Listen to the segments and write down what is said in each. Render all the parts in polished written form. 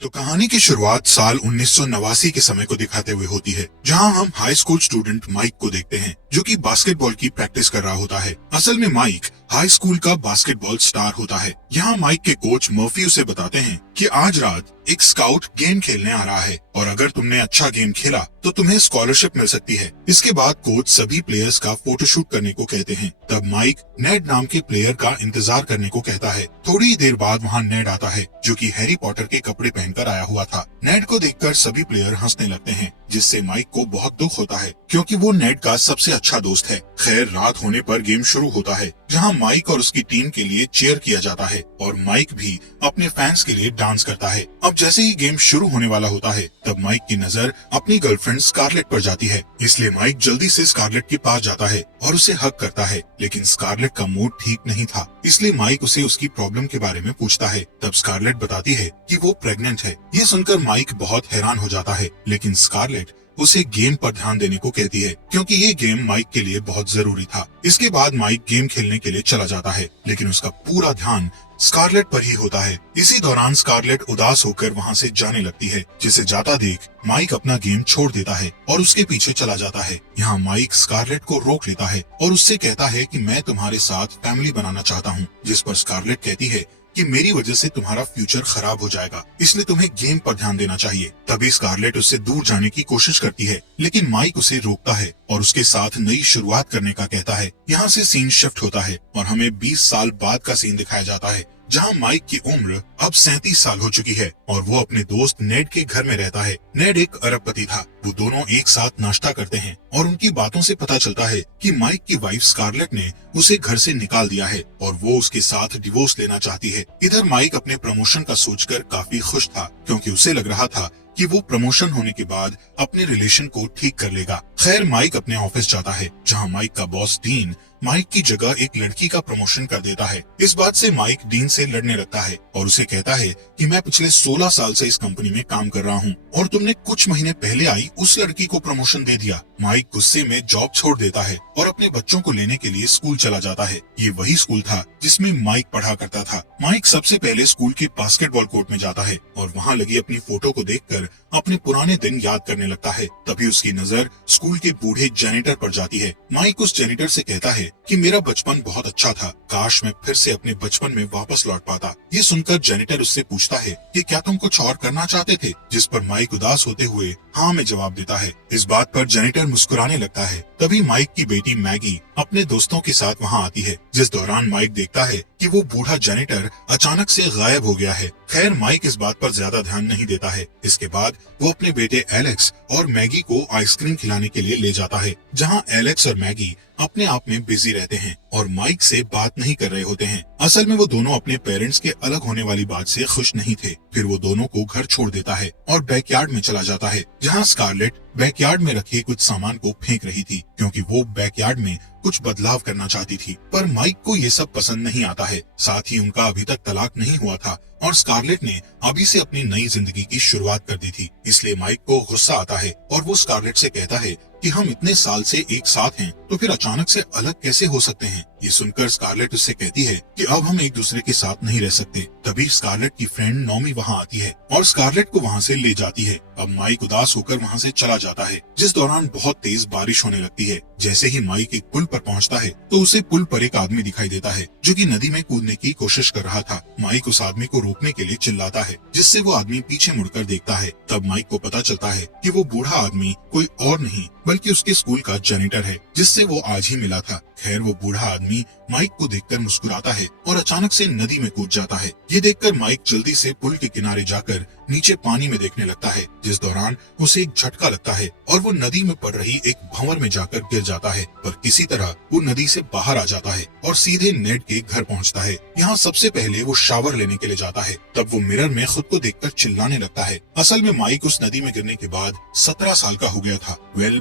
तो कहानी की शुरुआत साल 1989 के समय को दिखाते हुए होती है, जहां हम हाई स्कूल स्टूडेंट माइक को देखते हैं, जो कि बास्केटबॉल की प्रैक्टिस कर रहा होता है। असल में माइक हाई स्कूल का बास्केटबॉल स्टार होता है। यहाँ माइक के कोच मर्फी उसे बताते हैं कि आज रात एक स्काउट गेम खेलने आ रहा है और अगर तुमने अच्छा गेम खेला तो तुम्हें स्कॉलरशिप मिल सकती है। इसके बाद कोच सभी प्लेयर्स का फोटोशूट करने को कहते हैं। तब माइक नेड नाम के प्लेयर का इंतजार करने को कहता है। थोड़ी देर बाद वहाँ नेड आता है, जो कि हैरी पॉटर के कपड़े पहनकर आया हुआ था। नेड को देखकर सभी प्लेयर हंसने लगते हैं, जिससे माइक को बहुत दुख होता है, क्योंकि वो नेड का सबसे अच्छा दोस्त है। खैर, रात होने पर गेम शुरू होता है, जहाँ माइक और उसकी टीम के लिए चीयर किया जाता है और माइक भी अपने फैंस के लिए डांस करता है। अब जैसे ही गेम शुरू होने वाला होता है, तब माइक की नजर अपनी गर्लफ्रेंड स्कारलेट पर जाती है। इसलिए माइक जल्दी से स्कारलेट के पास जाता है और उसे हग करता है, लेकिन स्कारलेट का मूड ठीक नहीं था। इसलिए माइक उसे उसकी प्रॉब्लम के बारे में पूछता है। तब स्कारलेट बताती है कि वो प्रेग्नेंट है। ये सुनकर माइक बहुत हैरान हो जाता है, लेकिन स्कारलेट उसे गेम पर ध्यान देने को कहती है, क्योंकि ये गेम माइक के लिए बहुत जरूरी था। इसके बाद माइक गेम खेलने के लिए चला जाता है, लेकिन उसका पूरा ध्यान स्कारलेट पर ही होता है। इसी दौरान स्कारलेट उदास होकर वहाँ से जाने लगती है, जिसे जाता देख माइक अपना गेम छोड़ देता है और उसके पीछे चला जाता है। यहाँ माइक स्कारलेट को रोक लेता है और उससे कहता है कि मैं तुम्हारे साथ फैमिली बनाना चाहता हूँ, जिस पर स्कारलेट कहती है कि मेरी वजह से तुम्हारा फ्यूचर खराब हो जाएगा, इसलिए तुम्हें गेम पर ध्यान देना चाहिए। तभी स्कारलेट उससे दूर जाने की कोशिश करती है, लेकिन माइक उसे रोकता है और उसके साथ नई शुरुआत करने का कहता है। यहाँ से सीन शिफ्ट होता है और हमें 20 साल बाद का सीन दिखाया जाता है, जहाँ माइक की उम्र अब 37 साल हो चुकी है और वो अपने दोस्त नेड के घर में रहता है। नेड एक अरबपति था। वो दोनों एक साथ नाश्ता करते हैं और उनकी बातों से पता चलता है कि माइक की वाइफ स्कारलेट ने उसे घर से निकाल दिया है और वो उसके साथ डिवोर्स लेना चाहती है। इधर माइक अपने प्रमोशन का सोचकर काफी खुश था, क्योंकि उसे लग रहा था कि वो प्रमोशन होने के बाद अपने रिलेशन को ठीक कर लेगा। खैर, माइक अपने ऑफिस जाता है, जहाँ माइक का बॉस डीन माइक की जगह एक लड़की का प्रमोशन कर देता है। इस बात से माइक डीन से लड़ने लगता है और उसे कहता है कि मैं पिछले 16 साल से इस कंपनी में काम कर रहा हूँ और तुमने कुछ महीने पहले आई उस लड़की को प्रमोशन दे दिया। माइक गुस्से में जॉब छोड़ देता है और अपने बच्चों को लेने के लिए स्कूल चला जाता है। ये वही स्कूल था जिसमें माइक पढ़ा करता था। माइक सबसे पहले स्कूल के बास्केटबॉल कोर्ट में जाता है और वहाँ लगी अपनी फोटो को देखकर अपने पुराने दिन याद करने लगता है। तभी उसकी नजर स्कूल के बूढ़े जेनिटर पर जाती है। माइक उस जेनिटर से कहता है कि मेरा बचपन बहुत अच्छा था, काश मैं फिर से अपने बचपन में वापस लौट पाता। ये सुनकर जेनिटर उससे पूछता है कि क्या तुम कुछ और करना चाहते थे, जिस पर माइक उदास होते हुए हाँ में जवाब देता है। इस बात पर जेनिटर मुस्कुराने लगता है। तभी माइक की बेटी मैगी अपने दोस्तों के साथ वहाँ आती है, जिस दौरान माइक देखता है कि वो बूढ़ा जेनिटर अचानक से गायब हो गया है। खैर, माइक इस बात पर ज्यादा ध्यान नहीं देता है। इसके बाद वो अपने बेटे एलेक्स और मैगी को आइसक्रीम खिलाने के लिए ले जाता है, जहाँ एलेक्स और मैगी अपने आप में बिजी रहते हैं और माइक से बात नहीं कर रहे होते हैं। असल में वो दोनों अपने पेरेंट्स के अलग होने वाली बात से खुश नहीं थे। फिर वो दोनों को घर छोड़ देता है और बैकयार्ड में चला जाता है, जहाँ स्कारलेट बैकयार्ड में रखे कुछ सामान को फेंक रही थी, क्योंकि वो बैकयार्ड में कुछ बदलाव करना चाहती थी। पर माइक को ये सब पसंद नहीं आता है। साथ ही उनका अभी तक तलाक नहीं हुआ था और स्कारलेट ने अभी से अपनी नई जिंदगी की शुरुआत कर दी थी। इसलिए माइक को गुस्सा आता है और वो स्कारलेट से कहता है कि हम इतने साल से एक साथ हैं, तो फिर अचानक से अलग कैसे हो सकते हैं। ये सुनकर स्कारलेट उससे कहती है कि अब हम एक दूसरे के साथ नहीं रह सकते। तभी स्कारलेट की फ्रेंड नॉमी वहाँ आती है और स्कारलेट को वहाँ से ले जाती है। अब माइक उदास होकर वहाँ से चला जाता है, जिस दौरान बहुत तेज बारिश होने लगती है। जैसे ही माइक एक पुल पर पहुँचता है, तो उसे पुल पर एक आदमी दिखाई देता है, जो कि नदी में कूदने की कोशिश कर रहा था। माइक उस आदमी को रोकने के लिए चिल्लाता है, जिससे वो आदमी पीछे मुड़कर देखता है। तब माइक को पता चलता है कि वो बूढ़ा आदमी कोई और नहीं बल्कि उसके स्कूल का जेनिटर है, जिससे वो आज ही मिला था। खैर, वो बूढ़ा आदमी माइक को देखकर मुस्कुराता है और अचानक से नदी में कूद जाता है। ये देखकर माइक जल्दी से पुल के किनारे जाकर नीचे पानी में देखने लगता है, जिस दौरान उसे एक झटका लगता है और वो नदी में पड़ रही एक भंवर में जाकर गिर जाता है। पर किसी तरह वो नदी से बाहर आ जाता है और सीधे नेड के घर पहुंचता है। यहाँ सबसे पहले वो शावर लेने के लिए जाता है। तब वो मिरर में खुद को देखकर चिल्लाने लगता है। असल में माइक उस नदी में गिरने के बाद 17 साल का हो गया था।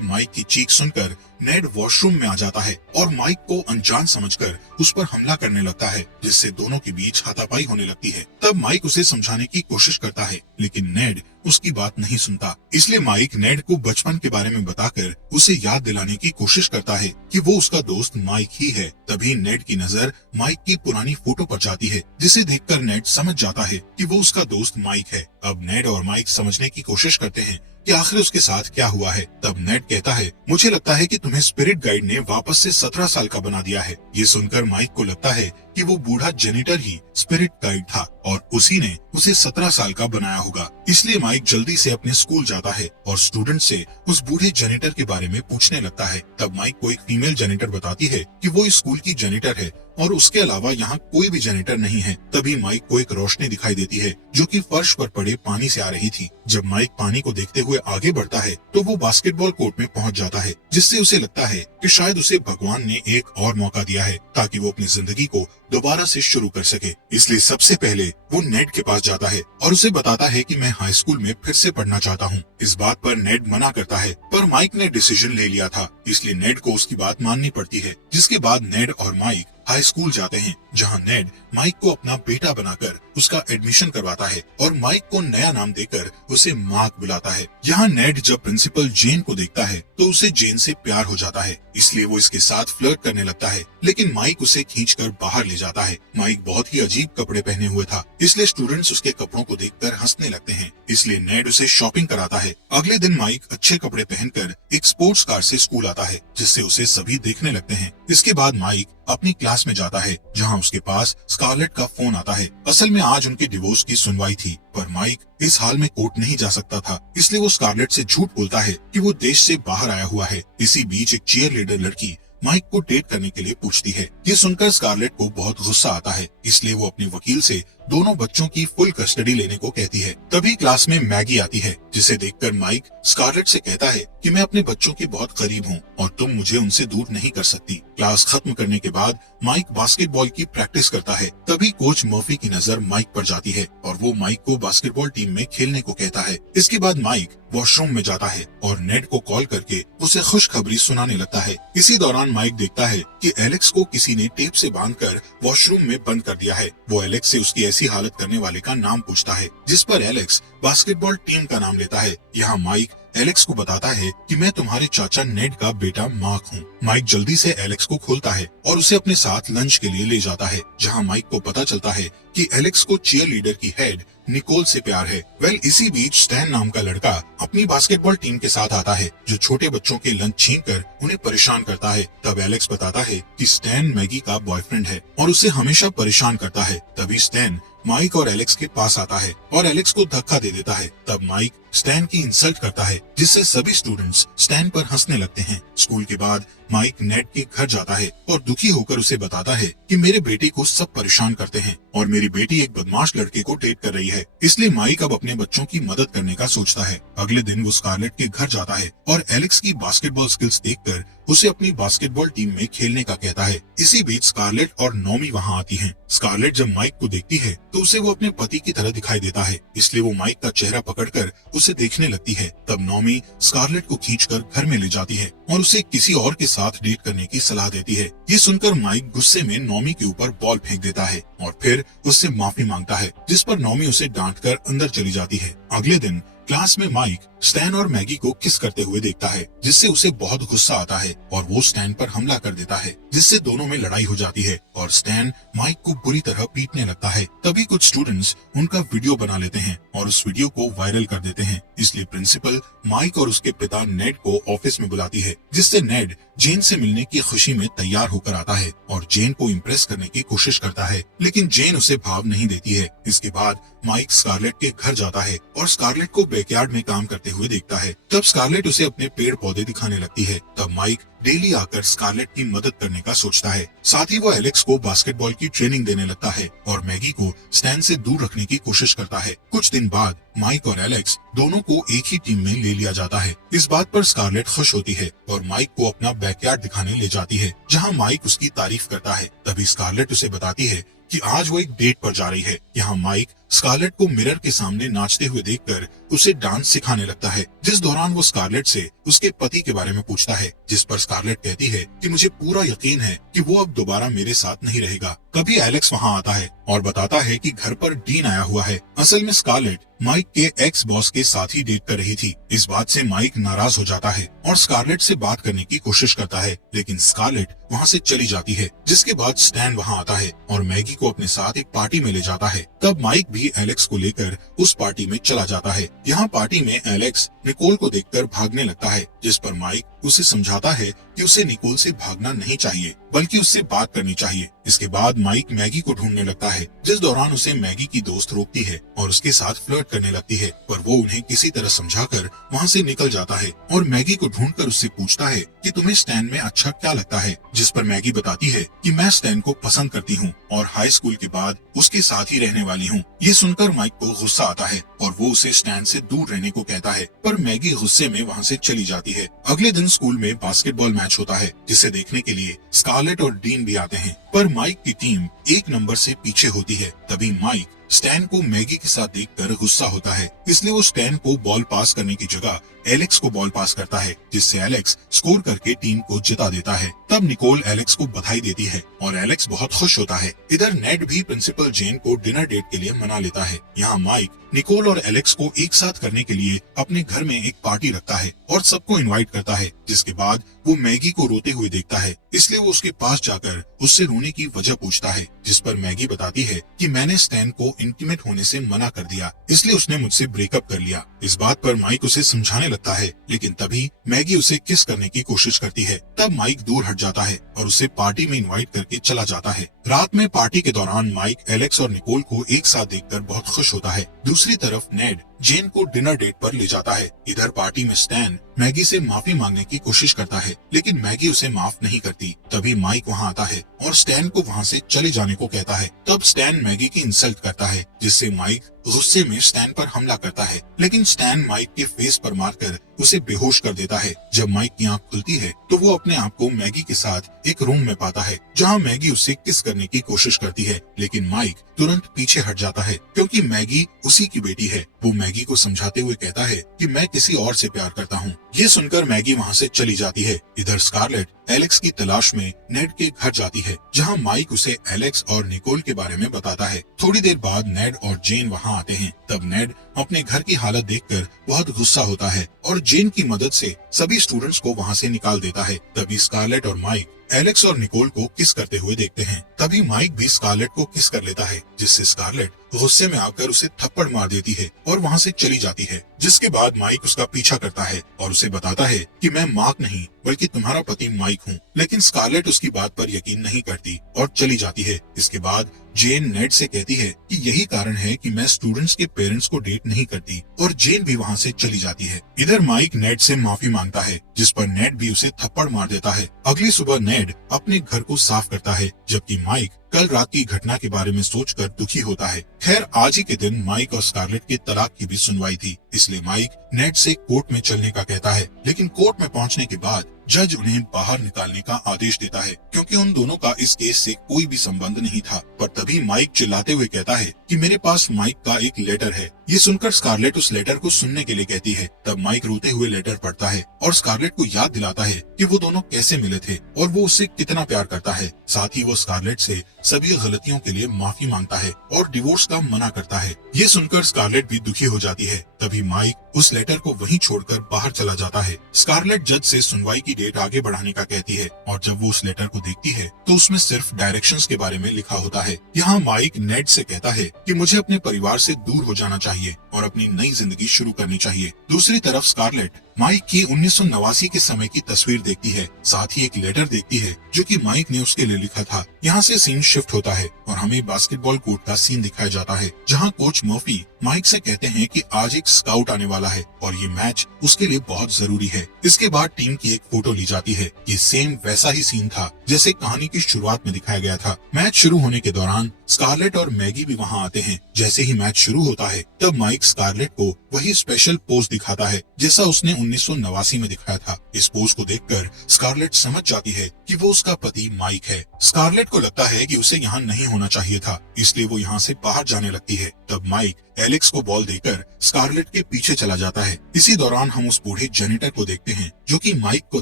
माइक की चीख सुनकर नेड वॉशरूम में आ जाता है और माइक को अनजान समझकर उस पर हमला करने लगता है, जिससे दोनों के बीच हाथापाई होने लगती है। तब माइक उसे समझाने की कोशिश करता है लेकिन नेड उसकी बात नहीं सुनता। इसलिए माइक नेड को बचपन के बारे में बताकर उसे याद दिलाने की कोशिश करता है कि वो उसका दोस्त माइक ही है। तभी नेड की नजर माइक की पुरानी फोटो पर जाती है, जिसे देखकर नेड समझ जाता है कि वो उसका दोस्त माइक है। अब नेड और माइक समझने की कोशिश करते हैं कि आखिर उसके साथ क्या हुआ है। तब नेड कहता है, मुझे लगता है कि तुम्हें स्पिरिट गाइड ने वापस से 17 साल का बना दिया है। ये सुनकर माइक को लगता है कि वो बूढ़ा जेनिटर ही स्पिरिट गाइड था और उसी ने उसे 17 साल का बनाया होगा। इसलिए माइक जल्दी से अपने स्कूल जाता है और स्टूडेंट से उस बूढ़े जेनिटर के बारे में पूछने लगता है। तब माइक को एक फीमेल जेनिटर बताती है कि वो इस स्कूल की जेनिटर है और उसके अलावा यहाँ कोई भी जेनिटर नहीं है। तभी माइक को एक रोशनी दिखाई देती है जो कि फर्श पर पड़े पानी से आ रही थी। जब माइक पानी को देखते हुए आगे बढ़ता है तो वो बास्केटबॉल कोर्ट में पहुँच जाता है, जिससे उसे लगता है कि शायद उसे भगवान ने एक और मौका दिया है ताकि वो अपनी जिंदगी को दोबारा से शुरू कर सके। इसलिए सबसे पहले वो नेड के पास जाता है और उसे बताता है कि मैं हाई स्कूल में फिर से पढ़ना चाहता हूँ। इस बात पर नेड मना करता है, पर माइक ने डिसीजन ले लिया था, इसलिए नेड को उसकी बात माननी पड़ती है। जिसके बाद नेड और माइक हाई स्कूल जाते हैं, जहां नेड माइक को अपना बेटा बनाकर उसका एडमिशन करवाता है और माइक को नया नाम देकर उसे मार्क बुलाता है। यहाँ नेड जब प्रिंसिपल जेन को देखता है तो उसे जेन से प्यार हो जाता है, इसलिए वो इसके साथ फ्लर्ट करने लगता है, लेकिन माइक उसे खींचकर बाहर ले जाता है। माइक बहुत ही अजीब कपड़े पहने हुए था, इसलिए स्टूडेंट्स उसके कपड़ों को देखकर हंसने लगते हैं, इसलिए नेड उसे शॉपिंग कराता है। अगले दिन माइक अच्छे कपड़े पहनकर एक स्पोर्ट्स कार से स्कूल आता है, जिससे उसे सभी देखने लगते हैं। इसके बाद माइक अपनी क्लास में जाता है, जहां उसके पास स्कारलेट का फोन आता है। असल में आज उनके डिवोर्स की सुनवाई थी, पर माइक इस हाल में कोर्ट नहीं जा सकता था, इसलिए वो स्कारलेट से झूठ बोलता है कि वो देश से बाहर आया हुआ है। इसी बीच एक चीयर लीडर लड़की माइक को डेट करने के लिए पूछती है। ये सुनकर स्कारलेट को बहुत गुस्सा आता है, इसलिए वो अपने वकील से दोनों बच्चों की फुल कस्टडी लेने को कहती है। तभी क्लास में मैगी आती है, जिसे देखकर माइक स्कारलेट से कहता है कि मैं अपने बच्चों के बहुत करीब हूँ और तुम मुझे उनसे दूर नहीं कर सकती। क्लास खत्म करने के बाद माइक बास्केटबॉल की प्रैक्टिस करता है। तभी कोच मर्फी की नजर माइक पर जाती है और वो माइक को बास्केटबॉल टीम में खेलने को कहता है। इसके बाद माइक वॉशरूम में जाता है और नेड को कॉल करके उसे खुशखबरी सुनाने लगता है। इसी दौरान माइक देखता है कि एलेक्स को किसी ने टेप से बांधकर वॉशरूम में बंद कर दिया है। वो एलेक्स से उसकी ऐसी हालत करने वाले का नाम पूछता है, जिस पर एलेक्स बास्केटबॉल टीम का नाम लेता है। यहाँ माइक एलेक्स को बताता है कि मैं तुम्हारे चाचा नेड का बेटा मार्क हूँ। माइक जल्दी से एलेक्स को खोलता है और उसे अपने साथ लंच के लिए ले जाता है, जहाँ माइक को पता चलता है कि एलेक्स को चीयर लीडर की हेड निकोल से प्यार है। इसी बीच स्टैन नाम का लड़का अपनी बास्केटबॉल टीम के साथ आता है, जो छोटे बच्चों के लंच छीनकर उन्हें परेशान करता है। तब एलेक्स बताता है कि स्टैन मैगी का बॉयफ्रेंड है और उसे हमेशा परेशान करता है। तभी स्टैन माइक और एलेक्स के पास आता है और एलेक्स को धक्का दे देता है। तब माइक स्टैन की इंसल्ट करता है, जिससे सभी स्टूडेंट्स स्टैन पर हंसने लगते हैं। स्कूल के बाद माइक नेड के घर जाता है और दुखी होकर उसे बताता है कि मेरे बेटे को सब परेशान करते हैं और मेरी बेटी एक बदमाश लड़के को डेट कर रही है, इसलिए माइक अब अपने बच्चों की मदद करने का सोचता है। अगले दिन वो स्कारलेट के घर जाता है और एलेक्स की बास्केटबॉल स्किल्स देखकर उसे अपनी बास्केटबॉल टीम में खेलने का कहता है। इसी बीच स्कारलेट और नॉमी वहाँ आती हैं। स्कारलेट जब माइक को देखती है तो उसे वो अपने पति की तरह दिखाई देता है, इसलिए वो माइक का चेहरा पकड़कर उसे देखने लगती है। तब नॉमी स्कारलेट को खींचकर घर में ले जाती है और उसे किसी और के साथ डेट करने की सलाह देती है। ये सुनकर माइक गुस्से में नॉमी के ऊपर बॉल फेंक देता है और फिर उससे माफी मांगता है, जिस पर नॉमी उसे डांटकर अंदर चली जाती है। अगले दिन क्लास में माइक स्टैन और मैगी को किस करते हुए देखता है, जिससे उसे बहुत गुस्सा आता है और वो स्टैन पर हमला कर देता है, जिससे दोनों में लड़ाई हो जाती है और स्टैन माइक को बुरी तरह पीटने लगता है। तभी कुछ स्टूडेंट्स उनका वीडियो बना लेते हैं और उस वीडियो को वायरल कर देते हैं, इसलिए प्रिंसिपल माइक और उसके पिता नेड को ऑफिस में बुलाती है, जिससे नेड जेन से मिलने की खुशी में तैयार होकर आता है और जेन को इम्प्रेस करने की कोशिश करता है, लेकिन जेन उसे भाव नहीं देती है। इसके बाद माइक स्कारलेट के घर जाता है और स्कारलेट को बैकयार्ड में काम करते हुए देखता है। तब स्कारलेट उसे अपने पेड़ पौधे दिखाने लगती है। तब माइक डेली आकर स्कारलेट की मदद करने का सोचता है। साथ ही वो एलेक्स को बास्केटबॉल की ट्रेनिंग देने लगता है और मैगी को स्टैन से दूर रखने की कोशिश करता है। कुछ दिन बाद माइक और एलेक्स दोनों को एक ही टीम में ले लिया जाता है। इस बात पर स्कारलेट खुश होती है और माइक को अपना बैकयार्ड दिखाने ले जाती है, जहाँ माइक उसकी तारीफ करता है। तभी स्कारलेट उसे बताती है कि आज वो एक डेट पर जा रही है। यहाँ माइक स्कारलेट को मिरर के सामने नाचते हुए देखकर उसे डांस सिखाने लगता है, जिस दौरान वो स्कारलेट से उसके पति के बारे में पूछता है, जिस पर स्कारलेट कहती है कि मुझे पूरा यकीन है कि वो अब दोबारा मेरे साथ नहीं रहेगा। कभी एलेक्स वहाँ आता है और बताता है कि घर पर डीन आया हुआ है। असल में स्कारलेट माइक के एक्स बॉस के साथ ही डेट कर रही थी। इस बात से माइक नाराज हो जाता है और स्कारलेट से बात करने की कोशिश करता है, लेकिन स्कारलेट वहाँ से चली जाती है। जिसके बाद स्टैन वहाँ आता है और मैगी को अपने साथ एक पार्टी में ले जाता है। तब माइक भी एलेक्स को लेकर उस पार्टी में चला जाता है। यहाँ पार्टी में एलेक्स निकोल को देखकर भागने लगता है, जिस पर माइक उसे समझाता है कि उसे निकोल से भागना नहीं चाहिए बल्कि उससे बात करनी चाहिए। इसके बाद माइक मैगी को ढूंढने लगता है, जिस दौरान उसे मैगी की दोस्त रोकती है और उसके साथ फ्लर्ट करने लगती है, पर वो उन्हें किसी तरह समझाकर वहाँ से निकल जाता है और मैगी को ढूंढकर उससे पूछता है कि तुम्हें स्टैन में अच्छा क्या लगता है, जिस पर मैगी बताती है कि मैं स्टैन को पसंद करती हूँ और हाई स्कूल के बाद उसके साथ ही रहने वाली हूँ। ये सुनकर माइक को गुस्सा आता है और वो उसे स्टैन से दूर रहने को कहता है, पर मैगी गुस्से में वहाँ से चली जाती है। अगले दिन स्कूल में बास्केटबॉल मैच होता है, जिसे देखने के लिए स्कारलेट और डीन भी आते हैं, पर माइक की टीम एक नंबर से पीछे होती है। तभी माइक स्टैन को मैगी के साथ देखकर गुस्सा होता है, इसलिए वो स्टैन को बॉल पास करने की जगह एलेक्स को बॉल पास करता है, जिससे एलेक्स स्कोर करके टीम को जिता देता है। तब निकोल एलेक्स को बधाई देती है और एलेक्स बहुत खुश होता है। इधर नेड भी प्रिंसिपल जेन को डिनर डेट के लिए मना लेता है। यहाँ माइक निकोल और एलेक्स को एक साथ करने के लिए अपने घर में एक पार्टी रखता है और सबको इनवाइट करता है। जिसके बाद वो मैगी को रोते हुए देखता है, इसलिए वो उसके पास जाकर उससे रोने की वजह पूछता है, जिस पर मैगी बताती है कि मैंने स्टैन को इंटीमेट होने से मना कर दिया, इसलिए उसने मुझसे ब्रेकअप कर लिया। इस बात पर माइक उसे समझाने लगता है, लेकिन तभी मैगी उसे किस करने की कोशिश करती है। तब माइक दूर हट जाता है और उसे पार्टी में इनवाइट करके चला जाता है। रात में पार्टी के दौरान माइक एलेक्स और निकोल को एक साथ देखकर बहुत खुश होता है। दूसरी तरफ नेड जेन को डिनर डेट पर ले जाता है। इधर पार्टी में स्टैन मैगी से माफी मांगने की कोशिश करता है, लेकिन मैगी उसे माफ नहीं करती। तभी माइक वहाँ आता है और स्टैन को वहाँ से चले जाने को कहता है। तब स्टैन मैगी की इंसल्ट करता है, जिससे माइक गुस्से में स्टैन पर हमला करता है, लेकिन स्टैन माइक के फेस पर मारकर उसे बेहोश कर देता है। जब माइक की आंख खुलती है तो वो अपने आप को मैगी के साथ एक रूम में पाता है, जहाँ मैगी उससे किस करने की कोशिश करती है, लेकिन माइक तुरंत पीछे हट जाता है क्योंकि मैगी उसी की बेटी है। वो मैगी को समझाते हुए कहता है कि मैं किसी और से प्यार करता हूँ। ये सुनकर मैगी वहाँ से चली जाती है। इधर स्कारलेट एलेक्स की तलाश में नेड के घर जाती है, जहाँ माइक उसे एलेक्स और निकोल के बारे में बताता है। थोड़ी देर बाद नेड और जेन वहाँ आते हैं। तब नेड अपने घर की हालत देखकर बहुत गुस्सा होता है और जेन की मदद से सभी स्टूडेंट्स को वहाँ से निकाल देता है। तभी स्कारलेट और माइक एलेक्स और निकोल को किस करते हुए देखते हैं। तभी माइक भी स्कारलेट को किस कर लेता है, जिससे स्कारलेट गुस्से में आकर उसे थप्पड़ मार देती है और वहाँ से चली जाती है। जिसके बाद माइक उसका पीछा करता है और उसे बताता है कि मैं मार्क नहीं बल्कि तुम्हारा पति माइक हूँ, लेकिन स्कारलेट उसकी बात पर यकीन नहीं करती और चली जाती है। इसके बाद जेन नेड से कहती है कि यही कारण है कि मैं स्टूडेंट्स के पेरेंट्स को डेट नहीं करती, और जेन भी वहाँ से चली जाती है। इधर माइक नेड से माफी मांगता है, जिस पर नेड भी उसे थप्पड़ मार देता है। अगली सुबह नेड अपने घर को साफ करता है, जबकि माइक कल रात की घटना के बारे में सोचकर दुखी होता है। खैर, आज ही के दिन माइक और स्कारलेट के तलाक की भी सुनवाई थी, इसलिए माइक नेड से कोर्ट में चलने का कहता है, लेकिन कोर्ट में पहुंचने के बाद जज उन्हें बाहर निकालने का आदेश देता है, क्योंकि उन दोनों का इस केस से कोई भी संबंध नहीं था। पर तभी माइक चिल्लाते हुए कहता है कि मेरे पास माइक का एक लेटर है। ये सुनकर स्कारलेट उस लेटर को सुनने के लिए कहती है। तब माइक रोते हुए लेटर पढ़ता है और स्कारलेट को याद दिलाता है कि वो दोनों कैसे मिले थे और वो उससे कितना प्यार करता है। साथ ही वो स्कारलेट से सभी गलतियों के लिए माफी मांगता है और डिवोर्स का मना करता है। ये सुनकर स्कारलेट भी दुखी हो जाती है। तभी माइक उस लेटर को वहीं छोड़कर बाहर चला जाता है। स्कारलेट जज से सुनवाई की डेट आगे बढ़ाने का कहती है, और जब वो उस लेटर को देखती है तो उसमें सिर्फ डायरेक्शंस के बारे में लिखा होता है। यहाँ माइक नेड से कहता है कि मुझे अपने परिवार से दूर हो जाना चाहिए और अपनी नई जिंदगी शुरू करनी चाहिए। दूसरी तरफ स्कारलेट माइक की 1989 के समय की तस्वीर देखती है, साथ ही एक लेटर देखती है जो कि माइक ने उसके लिए लिखा था। यहाँ से सीन शिफ्ट होता है और हमें बास्केटबॉल कोर्ट का सीन दिखाया जाता है, जहाँ कोच मर्फी माइक से कहते हैं कि आज एक स्काउट आने वाला है और ये मैच उसके लिए बहुत जरूरी है। इसके बाद टीम की एक फोटो ली जाती है। ये सेम वैसा ही सीन था जैसे कहानी की शुरुआत में दिखाया गया था। मैच शुरू होने के दौरान स्कारलेट और मैगी भी वहाँ आते हैं। जैसे ही मैच शुरू होता है तब माइक स्कारलेट को वही स्पेशल पोज दिखाता है जैसा उसने 1989 में दिखाया था। इस पोज को देखकर स्कारलेट समझ जाती है कि वो उसका पति माइक है। स्कारलेट को लगता है कि उसे यहाँ नहीं होना चाहिए था, इसलिए वो यहाँ से बाहर जाने लगती है। तब माइक एलेक्स को बॉल देकर स्कारलेट के पीछे चला जाता है। इसी दौरान हम उस बूढ़े जेनिटर को देखते हैं जो कि माइक को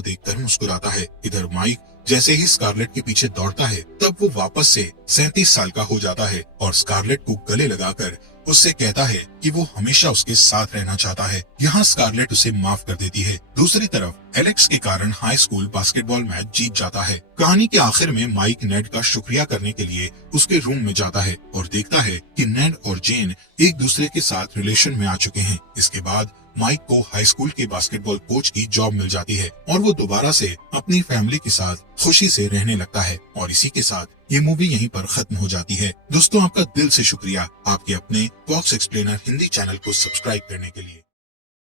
देखकर मुस्कुराता है। इधर माइक जैसे ही स्कारलेट के पीछे दौड़ता है तब वो वापस से 37 साल का हो जाता है और स्कारलेट को गले लगाकर उससे कहता है कि वो हमेशा उसके साथ रहना चाहता है। यहाँ स्कारलेट उसे माफ कर देती है। दूसरी तरफ एलेक्स के कारण हाई स्कूल बास्केटबॉल मैच जीत जाता है। कहानी के आखिर में माइक नेड का शुक्रिया करने के लिए उसके रूम में जाता है और देखता है कि नेड और जेन एक दूसरे के साथ रिलेशन में आ चुके हैं। इसके बाद माइक को हाई स्कूल के बास्केटबॉल कोच की जॉब मिल जाती है और वो दोबारा से अपनी फैमिली के साथ खुशी से रहने लगता है। और इसी के साथ ये मूवी यहीं पर खत्म हो जाती है। दोस्तों, आपका दिल से शुक्रिया आपके अपने फॉक्स एक्सप्लेनर हिंदी चैनल को सब्सक्राइब करने के लिए।